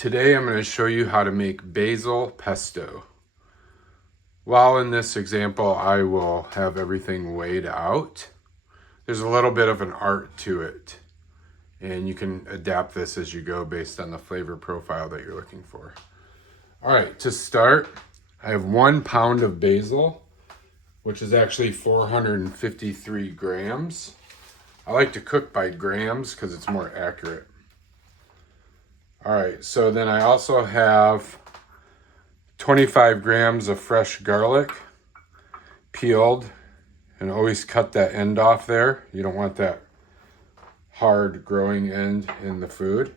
Today I'm going to show you how to make basil pesto. While in this example I will have everything weighed out, there's a little bit of an art to it, and you can adapt this as you go based on the flavor profile that you're looking for. All right, to start, I have 1 pound of basil, which is actually 453 grams. I like to cook by grams because it's more accurate. All right, so then I also have 25 grams of fresh garlic, peeled, and always cut that end off there. You don't want that hard growing end in the food.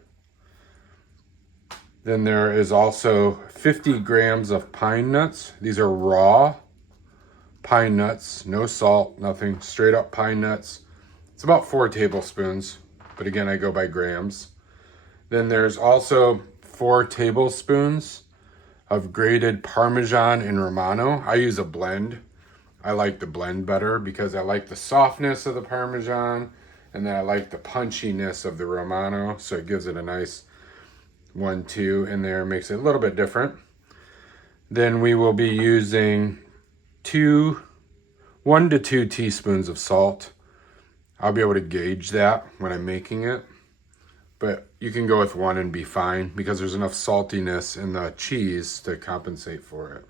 Then there is also 50 grams of pine nuts. These are raw pine nuts, no salt, nothing, straight up pine nuts. It's about 4 tablespoons, but again, I go by grams. Then there's also 4 tablespoons of grated Parmesan and Romano. I use a blend. I like the blend better because I like the softness of the Parmesan and then I like the punchiness of the Romano. So it gives it a nice 1-2 in there, makes it a little bit different. Then we will be using 1 to 2 teaspoons of salt. I'll be able to gauge that when I'm making it. But you can go with 1 and be fine because there's enough saltiness in the cheese to compensate for it.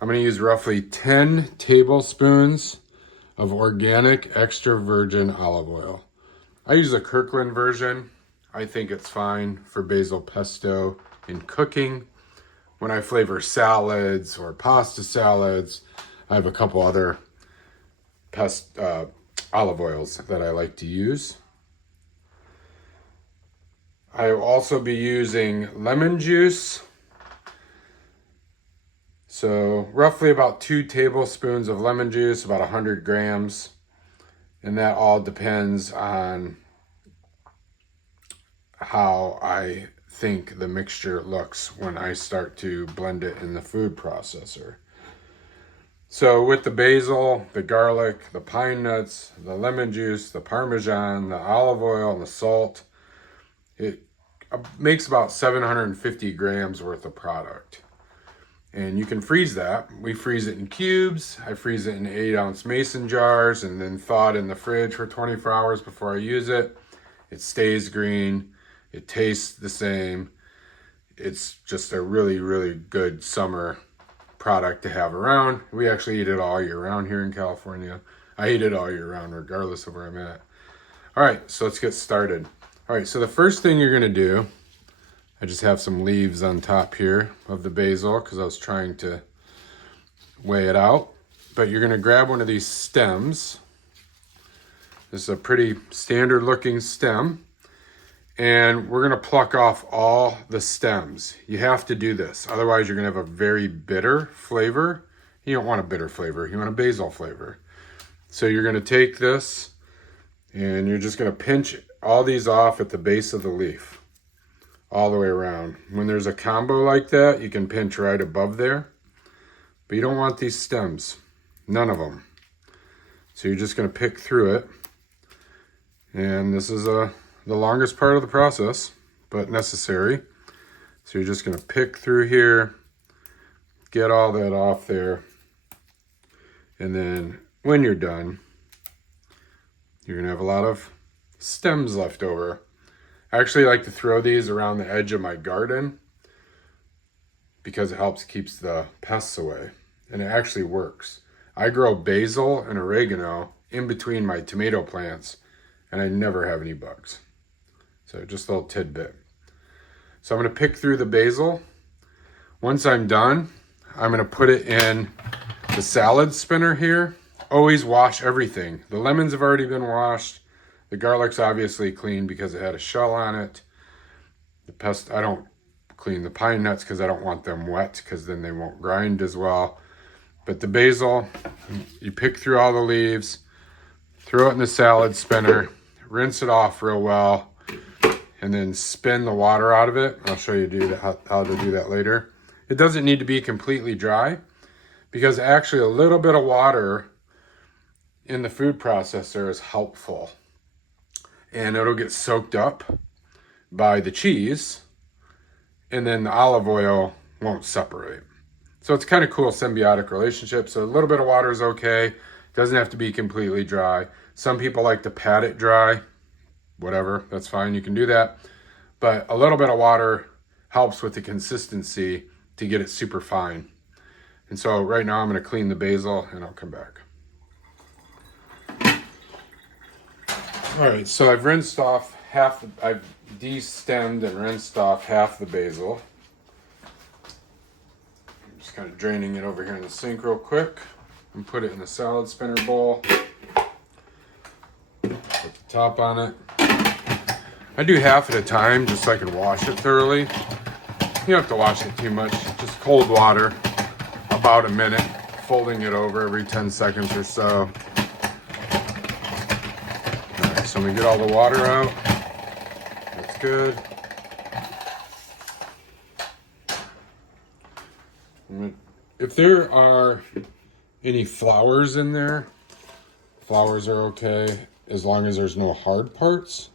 I'm going to use roughly 10 tablespoons of organic extra virgin olive oil. I use a Kirkland version. I think it's fine for basil pesto in cooking. When I flavor salads or pasta salads, I have a couple other olive oils that I like to use. I will also be using lemon juice. So roughly about 2 tablespoons of lemon juice, about 100 grams. And that all depends on how I think the mixture looks when I start to blend it in the food processor. So with the basil, the garlic, the pine nuts, the lemon juice, the Parmesan, the olive oil, and the salt, it makes about 750 grams worth of product. And you can freeze that. We freeze it in cubes. I freeze it in 8-ounce mason jars and then thaw it in the fridge for 24 hours before I use it. It stays green. It tastes the same. It's just a really, really good summer product to have around. We actually eat it all year round here in California. I eat it all year round regardless of where I'm at. All right, so let's get started. All right, so the first thing you're gonna do, I just have some leaves on top here of the basil because I was trying to weigh it out. But you're gonna grab one of these stems. This is a pretty standard looking stem. And we're gonna pluck off all the stems. You have to do this, otherwise you're gonna have a very bitter flavor. You don't want a bitter flavor, you want a basil flavor. So you're gonna take this and you're just gonna pinch all these off at the base of the leaf, all the way around. When there's a combo like that, you can pinch right above there, but you don't want these stems, none of them. So you're just gonna pick through it. And this is the longest part of the process, but necessary. So you're just gonna pick through here, get all that off there, and then when you're done, you're gonna have a lot of stems left over. I actually like to throw these around the edge of my garden because it helps keeps the pests away, and it actually works. I grow basil and oregano in between my tomato plants, and I never have any bugs. So just a little tidbit. So I'm gonna pick through the basil. Once I'm done, I'm gonna put it in the salad spinner here. Always wash everything. The lemons have already been washed. The garlic's obviously clean because it had a shell on it. I don't clean the pine nuts because I don't want them wet because then they won't grind as well. But the basil, you pick through all the leaves, throw it in the salad spinner, rinse it off real well, and then spin the water out of it. I'll show you how to do that later. It doesn't need to be completely dry because actually a little bit of water in the food processor is helpful. And it'll get soaked up by the cheese and then the olive oil won't separate. So it's kind of cool symbiotic relationship. So a little bit of water is okay. Doesn't have to be completely dry. Some people like to pat it dry. Whatever, that's fine. You can do that. But a little bit of water helps with the consistency to get it super fine. And so right now I'm going to clean the basil and I'll come back. All right, so I've rinsed off I've de-stemmed and rinsed off half the basil. I'm just kind of draining it over here in the sink real quick and put it in the salad spinner bowl. Put the top on it. I do half at a time just so I can wash it thoroughly. You don't have to wash it too much, just cold water, about a minute, folding it over every 10 seconds or so. All right, so we get all the water out. That's good. If there are any flowers in there, flowers are okay as long as there's no hard parts.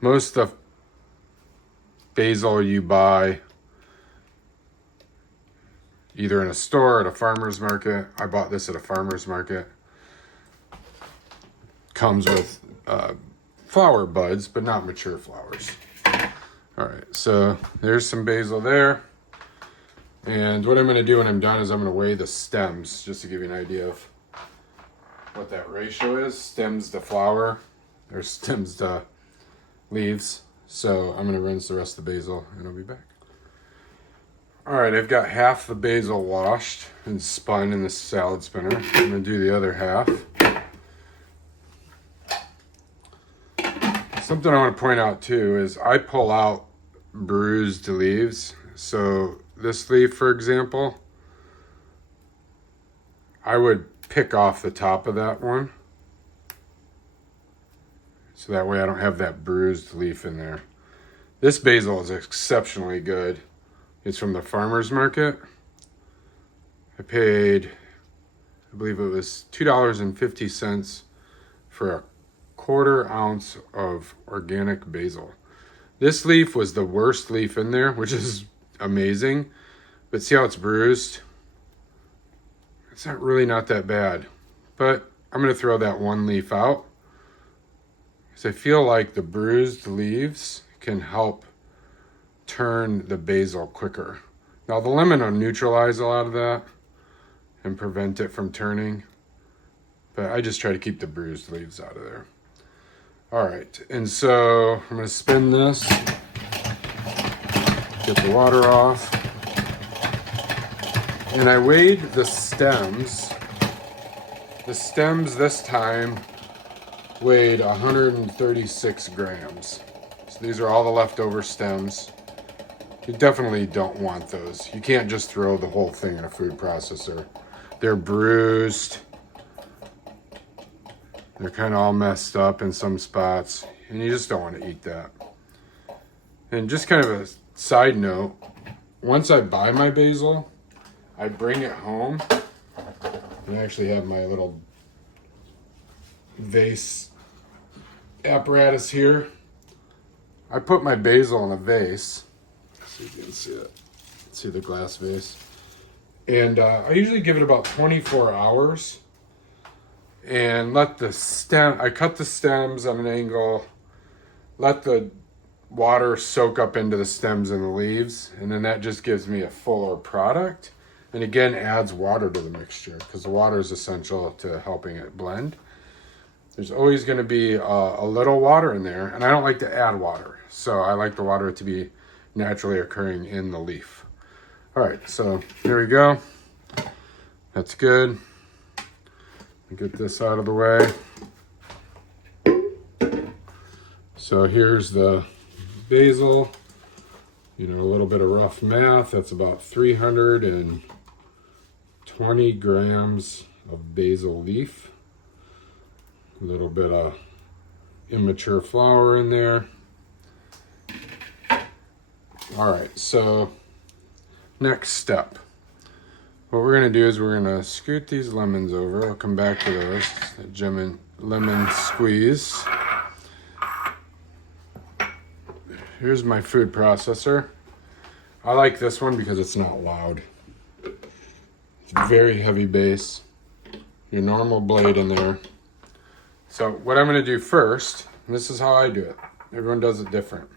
Most of the basil you buy either in a store or at a farmer's market. I bought this at a farmer's market. Comes with flower buds, but not mature flowers. All right, so there's some basil there. And what I'm going to do when I'm done is I'm going to weigh the stems, just to give you an idea of what that ratio is. Stems to flower, or stems to leaves. So I'm going to rinse the rest of the basil and I'll be back. All right, I've got half the basil washed and spun in the salad spinner. I'm going to do the other half. Something I want to point out too is I pull out bruised leaves. So this leaf, for example, I would pick off the top of that one. So that way I don't have that bruised leaf in there. This basil is exceptionally good. It's from the farmer's market. I paid, I believe it was $2.50 for a 1/4 ounce of organic basil. This leaf was the worst leaf in there, which is amazing. But see how it's bruised? It's not that bad. But I'm going to throw that one leaf out, because I feel like the bruised leaves can help turn the basil quicker. Now the lemon will neutralize a lot of that and prevent it from turning, but I just try to keep the bruised leaves out of there. All right, and so I'm going to spin this, get the water off, and I weighed the stems. The stems this time weighed 136 grams. So these are all the leftover stems. You definitely don't want those. You can't just throw the whole thing in a food processor. They're bruised. They're kind of all messed up in some spots, and you just don't want to eat that. And just kind of a side note, once I buy my basil, I bring it home, and I actually have my little vase apparatus here. I put my basil in a vase, so you can see it. See the glass vase. And I usually give it about 24 hours and let the stem, I cut the stems on an angle, let the water soak up into the stems and the leaves, and then that just gives me a fuller product. And again, adds water to the mixture, because the water is essential to helping it blend. There's always going to be a little water in there, and I don't like to add water. So I like the water to be naturally occurring in the leaf. All right, so here we go. That's good. Get this out of the way. So here's the basil. You know, a little bit of rough math. That's about 320 grams of basil leaf. A little bit of immature flower in there. All right, so next step. What we're going to do is we're going to scoot these lemons over. I'll come back to those. The lemon squeeze. Here's my food processor. I like this one because it's not loud. It's very heavy bass. Your normal blade in there. So what I'm going to do first, and this is how I do it. Everyone does it different.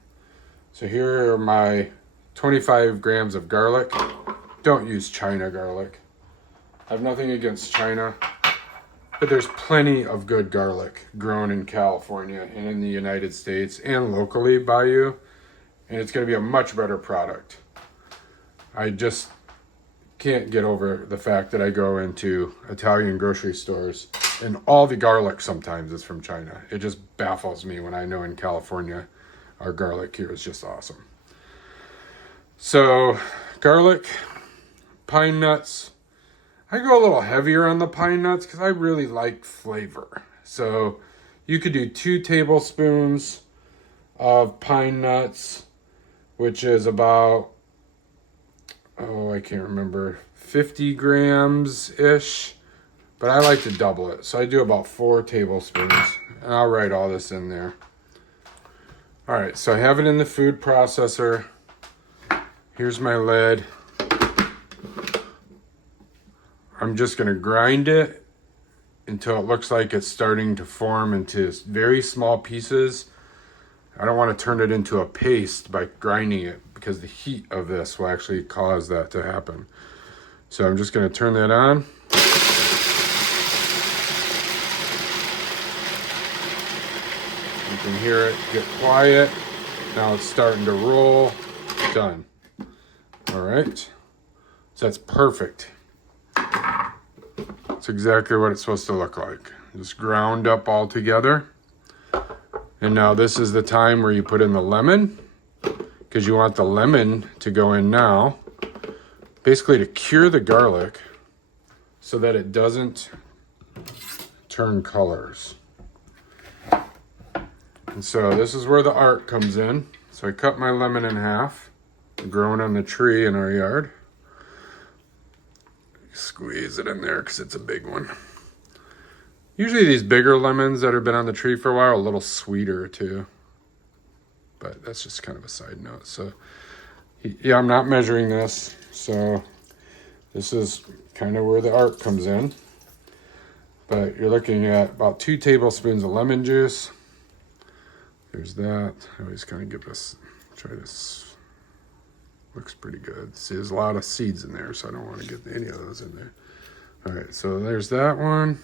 So here are my 25 grams of garlic. Don't use China garlic. I have nothing against China, but there's plenty of good garlic grown in California and in the United States and locally by you, and it's going to be a much better product. I just can't get over the fact that I go into Italian grocery stores and all the garlic sometimes is from China. It just baffles me when I know in California our garlic here is just awesome. So garlic, pine nuts. I go a little heavier on the pine nuts because I really like flavor. So you could do 2 tablespoons of pine nuts, which is about, I can't remember, 50 grams-ish. But I like to double it. So I do about 4 tablespoons. And I'll write all this in there. All right, so I have it in the food processor. Here's my lid. I'm just going to grind it until it looks like it's starting to form into very small pieces. I don't want to turn it into a paste by grinding it because the heat of this will actually cause that to happen. So I'm just going to turn that on. You can hear it get quiet. Now it's starting to roll. Done. All right. So that's perfect. That's exactly what it's supposed to look like. Just ground up all together. And now this is the time where you put in the lemon, because you want the lemon to go in now, basically to cure the garlic so that it doesn't turn colors. And so this is where the art comes in. So I cut my lemon in half, growing on the tree in our yard. Squeeze it in there because it's a big one. Usually these bigger lemons that have been on the tree for a while are a little sweeter too. But that's just kind of a side note. So yeah, I'm not measuring this. So this is kind of where the art comes in. But you're looking at about 2 tablespoons of lemon juice. There's that. I always kind of give this, try this. Looks pretty good. See, there's a lot of seeds in there, so I don't want to get any of those in there. All right, so there's that one.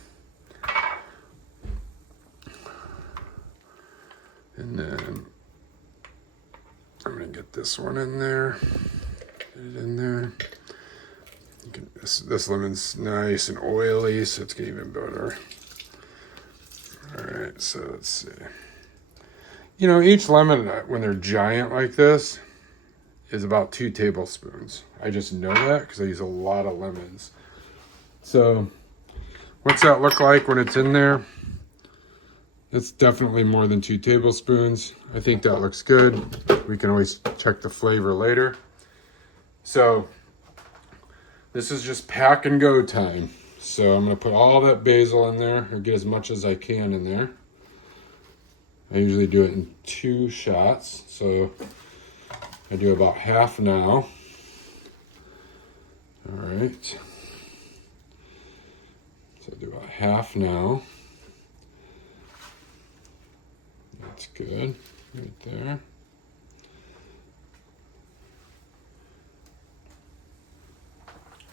And then I'm going to get this one in there. Get it in there. You can, this lemon's nice and oily, so it's getting even better. All right, so let's see. You know, each lemon, when they're giant like this, is about 2 tablespoons. I just know that because I use a lot of lemons. So what's that look like when it's in there? It's definitely more than 2 tablespoons. I think that looks good. We can always check the flavor later. So this is just pack and go time. So I'm going to put all that basil in there, or get as much as I can in there. I usually do it in 2 shots. So I do about half now. All right. So I do about half now. That's good, right there.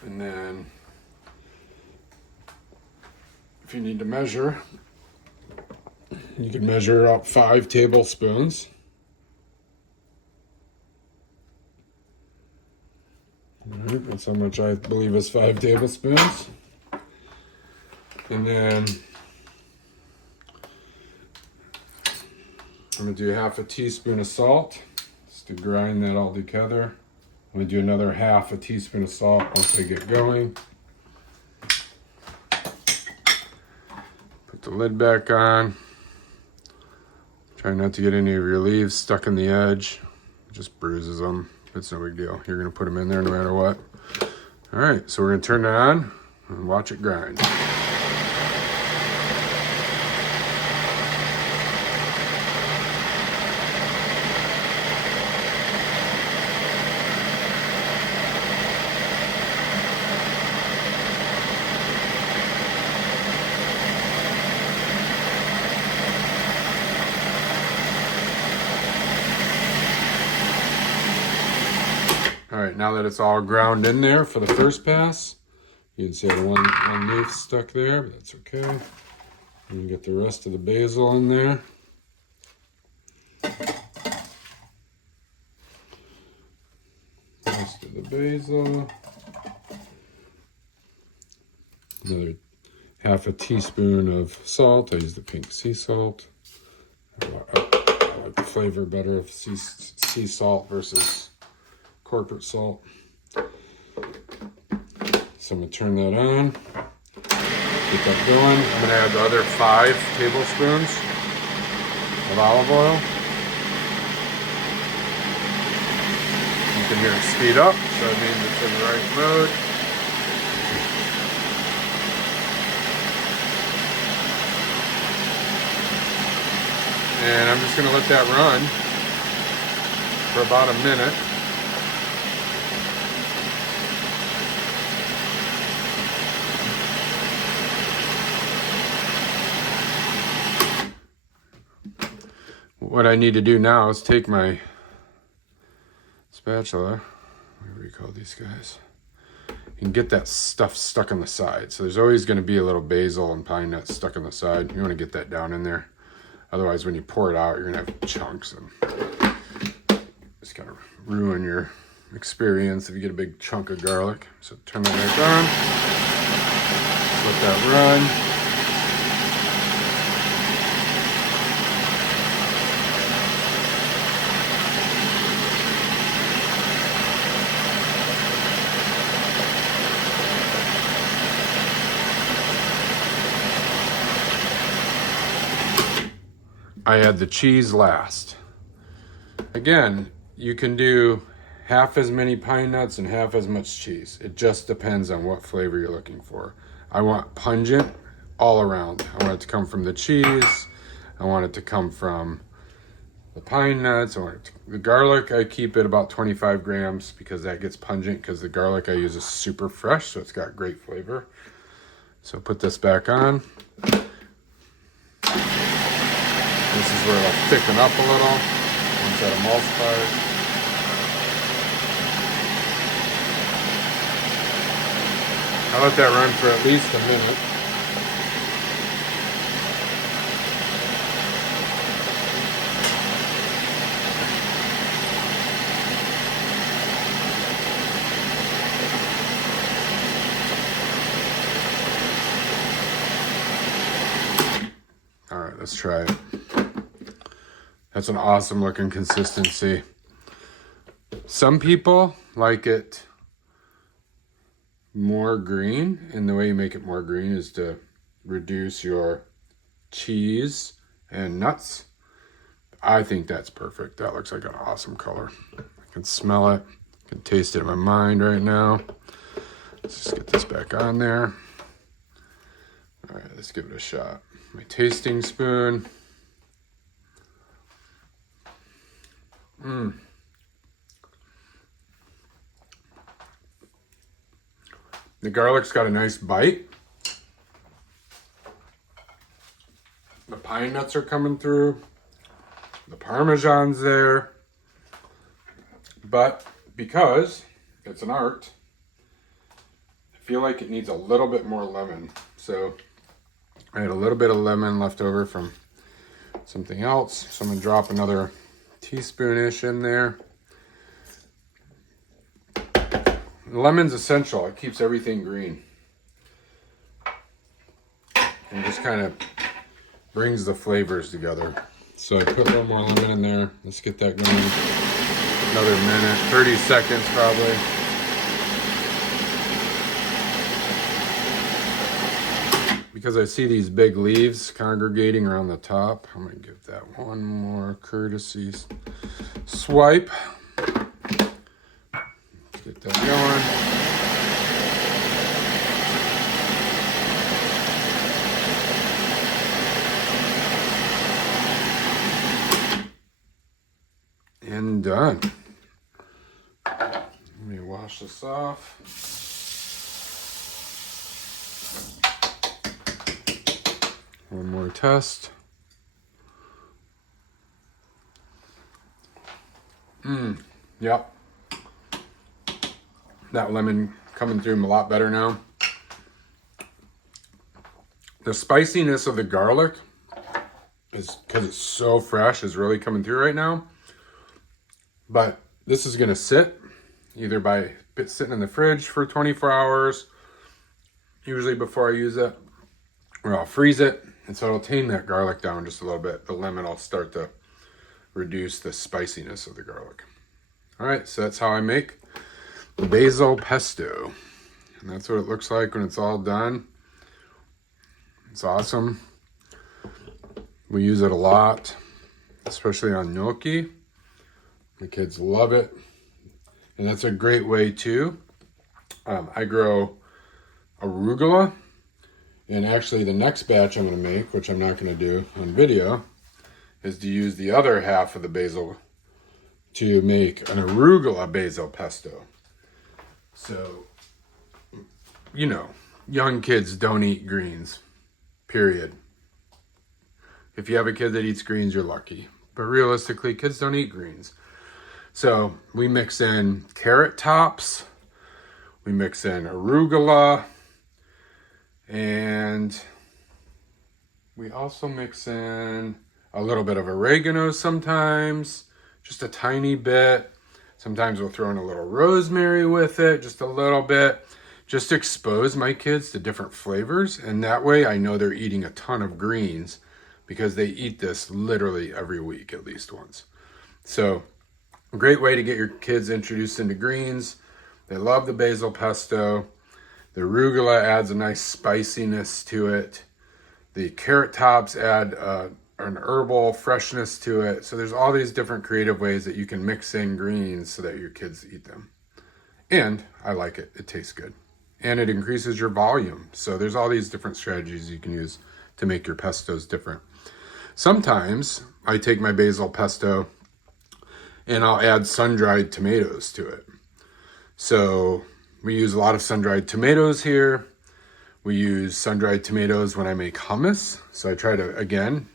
And then, if you need to measure, you can measure out 5 tablespoons. All right, that's how much I believe is 5 tablespoons. And then I'm going to do half a teaspoon of salt, just to grind that all together. I'm going to do another half a teaspoon of salt once I get going. Put the lid back on. Try not to get any of your leaves stuck in the edge. It just bruises them. It's no big deal. You're going to put them in there no matter what. All right, so we're going to turn it on and watch it grind. All right, now that it's all ground in there for the first pass, you can see the one leaf stuck there, but that's okay. And get the rest of the basil in there. Rest of the basil. Another half a teaspoon of salt. I use the pink sea salt. I like the flavor better of sea salt versus corporate salt. So I'm going to turn that on. Get that going. I'm going to add the other 5 tablespoons of olive oil. You can hear it speed up, so it means it's in the right mode. And I'm just going to let that run for about a minute. What I need to do now is take my spatula, whatever you call these guys, and get that stuff stuck on the side. So there's always going to be a little basil and pine nuts stuck on the side. You want to get that down in there. Otherwise, when you pour it out, you're going to have chunks and it's going to ruin your experience if you get a big chunk of garlic. So turn that back on. Let that run. I add the cheese last. Again, you can do half as many pine nuts and half as much cheese. It just depends on what flavor you're looking for. I want pungent all around. I want it to come from the cheese. I want it to come from the pine nuts. The garlic, I keep it about 25 grams because that gets pungent because the garlic I use is super fresh, so it's got great flavor. So put this back on. This is where it'll thicken up a little once that emulsifies. I let that run for at least a minute. All right, let's try it. That's an awesome looking consistency. Some people like it more green, and the way you make it more green is to reduce your cheese and nuts. I think that's perfect. That looks like an awesome color. I can smell it. I can taste it in my mind right now. Let's just get this back on there. All right, let's give it a shot. My tasting spoon. The garlic's got a nice bite. The pine nuts are coming through. The Parmesan's there. But because it's an art, I feel like it needs a little bit more lemon. So I had a little bit of lemon left over from something else. So I'm gonna drop another teaspoon-ish in there. Lemon's essential. It keeps everything green. And just kind of brings the flavors together. So I put a little more lemon in there. Let's get that going. Another minute, 30 seconds probably. Because I see these big leaves congregating around the top, I'm going to give that one more courtesy swipe. Let's get that going. And done. Let me wash this off. One more test. Yep. That lemon coming through a lot better now. The spiciness of the garlic is, because it's so fresh, is really coming through right now. But this is going to sit either by sitting in the fridge for 24 hours, usually before I use it, or I'll freeze it. And so it'll tame that garlic down just a little bit. The lemon will start to reduce the spiciness of the garlic. All right, so that's how I make the basil pesto. And that's what it looks like when it's all done. It's awesome. We use it a lot, especially on gnocchi. The kids love it. And that's a great way too. I grow arugula. And actually the next batch I'm going to make, which I'm not going to do on video, is to use the other half of the basil to make an arugula basil pesto. So, you know, young kids don't eat greens, period. If you have a kid that eats greens, you're lucky. But realistically, kids don't eat greens. So we mix in carrot tops, we mix in arugula, and we also mix in a little bit of oregano sometimes, just a tiny bit. Sometimes we'll throw in a little rosemary with it, just a little bit, just to expose my kids to different flavors. And that way I know they're eating a ton of greens because they eat this literally every week, at least once. So a great way to get your kids introduced into greens. They love the basil pesto. The arugula adds a nice spiciness to it. The carrot tops add an herbal freshness to it. So there's all these different creative ways that you can mix in greens so that your kids eat them. And I like it. It tastes good. And it increases your volume. So there's all these different strategies you can use to make your pestos different. Sometimes I take my basil pesto and I'll add sun-dried tomatoes to it. So we use a lot of sun-dried tomatoes here. We use sun-dried tomatoes when I make hummus. So I try to, again,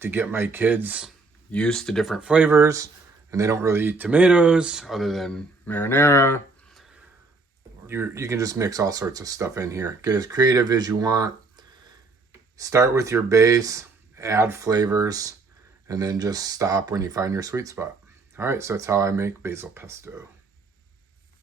to get my kids used to different flavors, and they don't really eat tomatoes other than marinara. You can just mix all sorts of stuff in here. Get as creative as you want. Start with your base, add flavors, and then just stop when you find your sweet spot. All right, so that's how I make basil pesto.